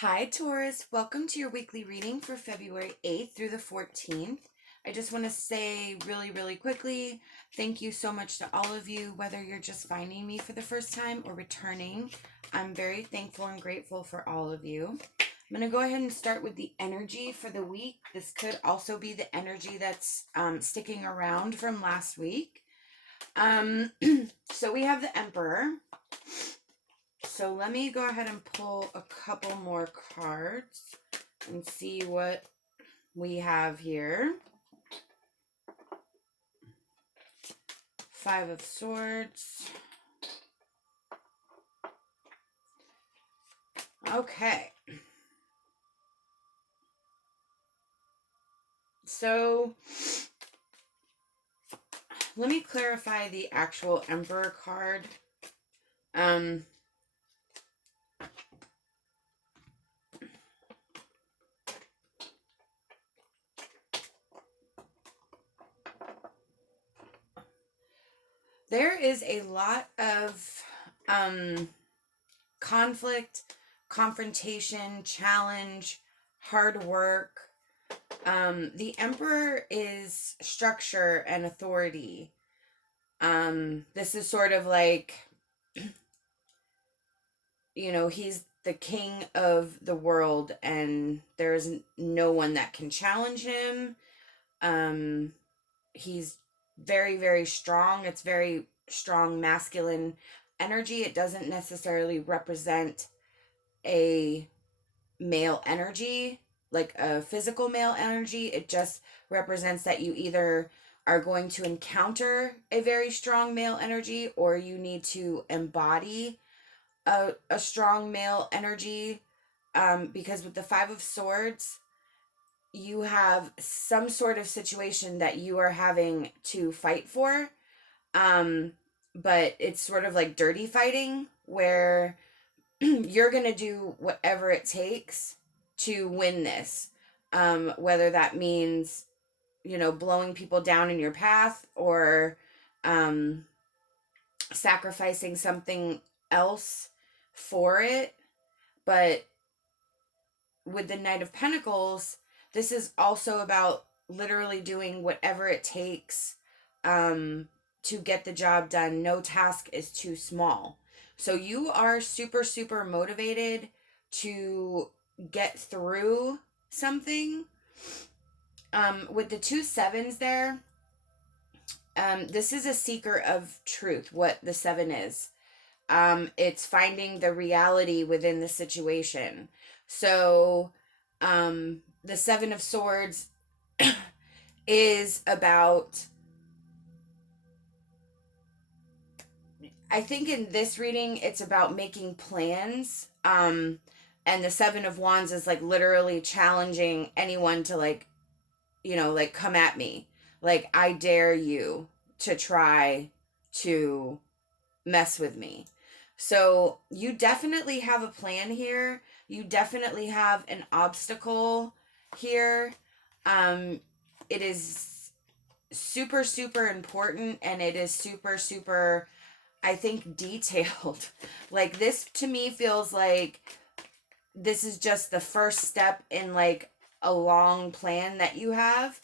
Hi Taurus, welcome to your weekly reading for February 8th through the 14th. I just want to say really quickly, thank you so much to all of you, whether you're just finding me for the first time or returning. I'm very thankful and grateful for all of you. I'm going to go ahead and start with the energy for the week. This could also be the energy that's sticking around from last week. So we have the Emperor. So let me go ahead and pull a couple more cards and see what we have here. Five of Swords. Okay. So let me clarify the actual Emperor card. There is a lot of conflict, confrontation, challenge, hard work. The Emperor is structure and authority. This is sort of like, you know, he's the king of the world and there's no one that can challenge him. He's very strong. It's very strong masculine energy. It doesn't necessarily represent a male energy, like a physical male energy. It just represents that you either are going to encounter a very strong male energy or you need to embody a strong male energy. Because with the Five of Swords, you have some sort of situation that you are having to fight for. But it's sort of like dirty fighting where you're going to do whatever it takes to win this. Whether that means, you know, blowing people down in your path or sacrificing something else for it. But with the Knight of Pentacles, this is also about literally doing whatever it takes to get the job done. No task is too small. So you are super motivated to get through something. With the 2 sevens there, this is a seeker of truth, what the 7 is. It's finding the reality within the situation. So the 7 of Swords is about, I think in this reading, it's about making plans. And the 7 of Wands is like literally challenging anyone to like, you know, like come at me. Like, I dare you to try to mess with me. So you definitely have a plan here. You definitely have an obstacle here. It is super important, and it is super, I think, detailed. Like, this to me feels like this is just the first step in like a long plan that you have.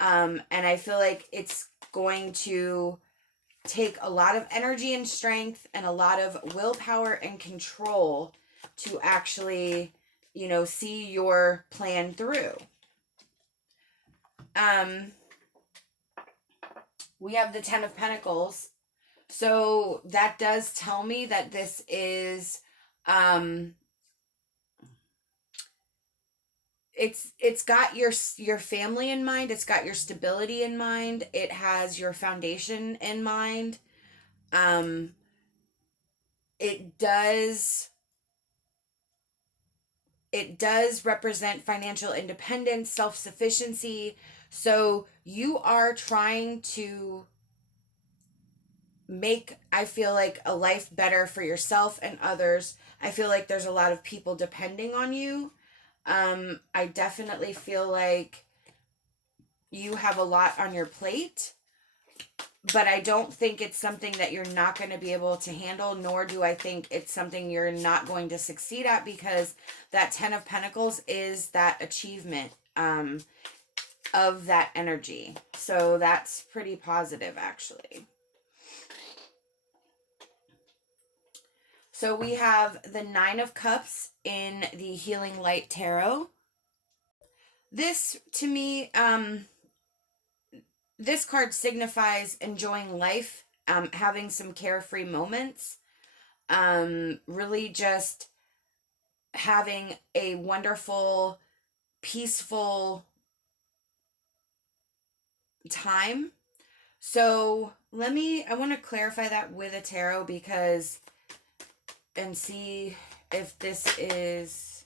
And I feel like it's going to take a lot of energy and strength and a lot of willpower and control to actually, you know, see your plan through. We have the 10 of Pentacles. So that does tell me that this is, it's got your family in mind. It's got your stability in mind. It has your foundation in mind. It does represent financial independence, self-sufficiency. So you are trying to make, I feel like, a life better for yourself and others. I feel like there's a lot of people depending on you. I definitely feel like you have a lot on your plate. but I don't think it's something that you're not going to be able to handle, nor do I think it's something you're not going to succeed at, because that Ten of Pentacles is that achievement of that energy. So that's pretty positive, actually. So we have the Nine of Cups in the Healing Light Tarot. This, to me, this card signifies enjoying life, having some carefree moments, really just having a wonderful, peaceful time. So I want to clarify that with a tarot and see if this is,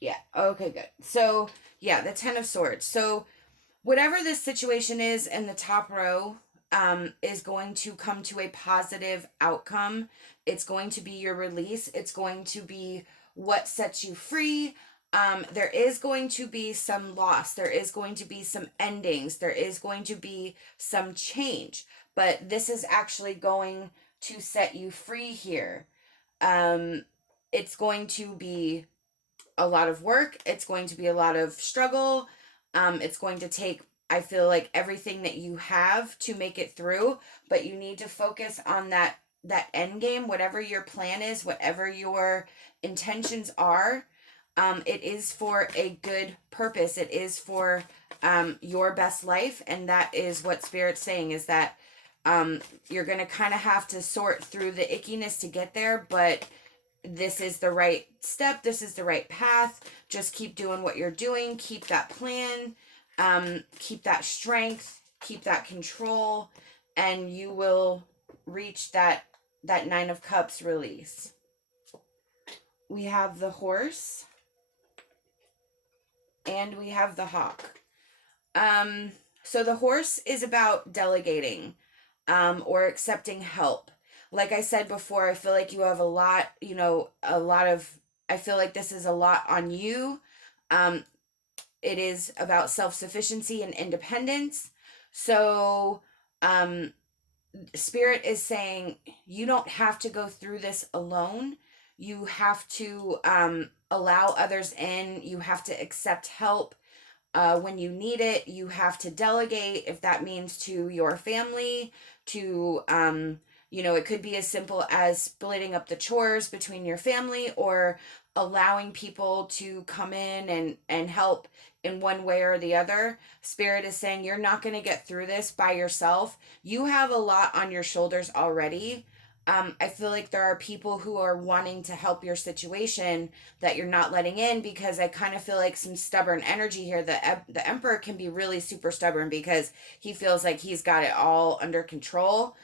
yeah, okay, good. So, yeah, the Ten of Swords. So, whatever this situation is in the top row is going to come to a positive outcome. It's going to be your release. It's going to be what sets you free. There is going to be some loss. There is going to be some endings. There is going to be some change. But this is actually going to set you free here. It's going to be a lot of work. It's going to be a lot of struggle. It's going to take, I feel like, everything that you have to make it through, but you need to focus on that end game, whatever your plan is, whatever your intentions are. It is for a good purpose. It is for your best life, and that is what Spirit's saying, is that you're going to kind of have to sort through the ickiness to get there, but this is the right step. This is the right path. Just keep doing what you're doing. Keep that plan. Keep that strength. Keep that control. And you will reach that Nine of Cups release. We have the Horse. And we have the Hawk. So the Horse is about delegating or accepting help. Like I said before, I feel like you have I feel like this is a lot on you. It is about self-sufficiency and independence. So, Spirit is saying you don't have to go through this alone. You have to allow others in. You have to accept help when you need it. You have to delegate, if that means to your family, to it could be as simple as splitting up the chores between your family, or allowing people to come in and help in one way or the other. Spirit is saying you're not going to get through this by yourself. You have a lot on your shoulders already. I feel like there are people who are wanting to help your situation that you're not letting in, because I kind of feel like some stubborn energy here. The Emperor can be really super stubborn because he feels like he's got it all under control.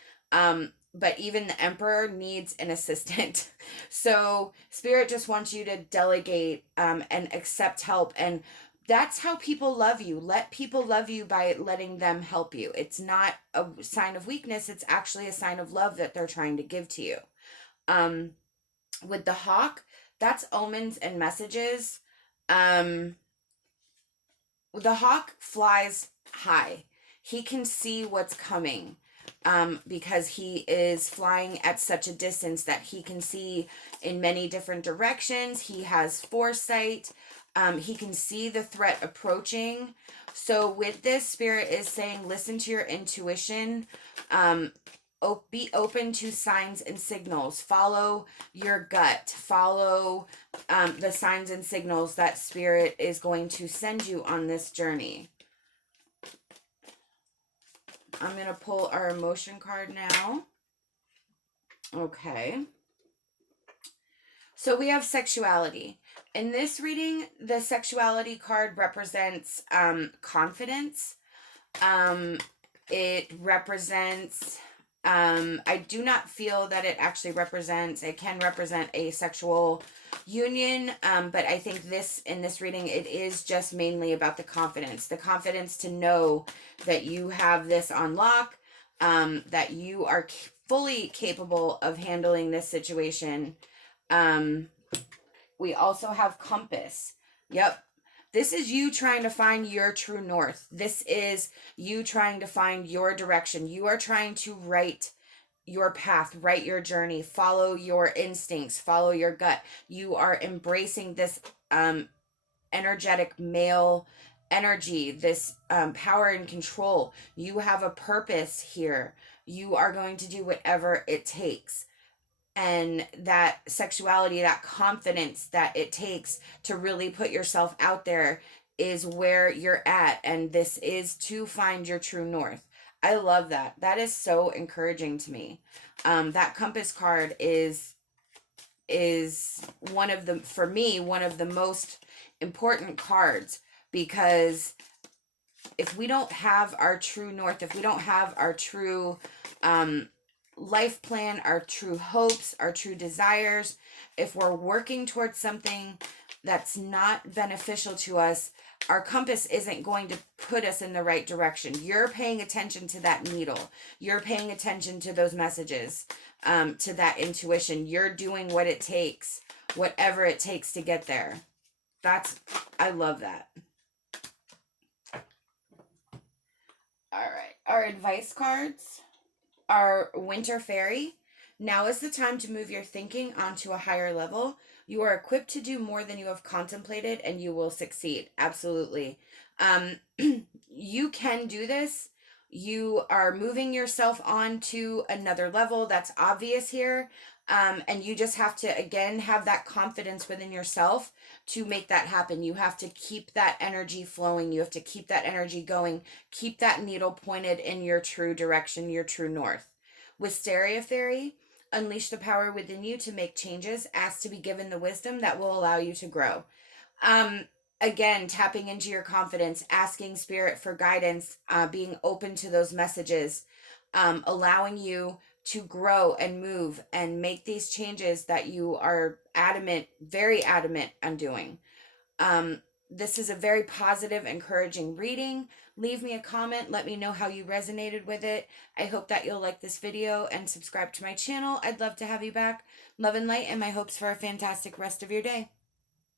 But even the Emperor needs an assistant. So Spirit just wants you to delegate and accept help. And that's how people love you. Let people love you by letting them help you. It's not a sign of weakness. It's actually a sign of love that they're trying to give to you. With the Hawk, that's omens and messages. The Hawk flies high. He can see what's coming. Because he is flying at such a distance that he can see in many different directions. He has foresight. He can see the threat approaching. So with this, Spirit is saying, listen to your intuition. Be open to signs and signals. Follow your gut. Follow the signs and signals that Spirit is going to send you on this journey. I'm going to pull our emotion card now. Okay. So we have sexuality. In this reading, the sexuality card represents confidence. It represents, I do not feel that it actually represents, it can represent a sexual union, but I think in this reading, it is just mainly about the confidence to know that you have this on lock, that you are fully capable of handling this situation. We also have compass. Yep. This is you trying to find your true north. This is you trying to find your direction. You are trying to write your path, write your journey, follow your instincts, follow your gut. You are embracing this energetic male energy, this power and control. You have a purpose here. You are going to do whatever it takes. And that sexuality, that confidence that it takes to really put yourself out there is where you're at. And this is to find your true north. I love that. That is so encouraging to me. That compass card is one of the, for me, one of the most important cards, because if we don't have our true north, if we don't have our true life plan, our true hopes, our true desires, if we're working towards something that's not beneficial to us, our compass isn't going to put us in the right direction. You're paying attention to that needle. You're paying attention to those messages, to that intuition. You're doing what it takes, whatever it takes to get there. I love that. All right. Our advice cards are Winter Fairy. Now is the time to move your thinking onto a higher level. You are equipped to do more than you have contemplated, and you will succeed. Absolutely. You can do this. You are moving yourself on to another level. That's obvious here. And you just have to, again, have that confidence within yourself to make that happen. You have to keep that energy flowing. You have to keep that energy going. Keep that needle pointed in your true direction, your true north. Wisteria Fairy, unleash the power within you to make changes. Ask to be given the wisdom that will allow you to grow. Again, tapping into your confidence, asking spirit for guidance, being open to those messages, allowing you to grow and move and make these changes that you are adamant, very adamant on doing. This is a very positive, encouraging reading. Leave me a comment. Let me know how you resonated with it. I hope that you'll like this video and subscribe to my channel. I'd love to have you back. Love and light, and my hopes for a fantastic rest of your day.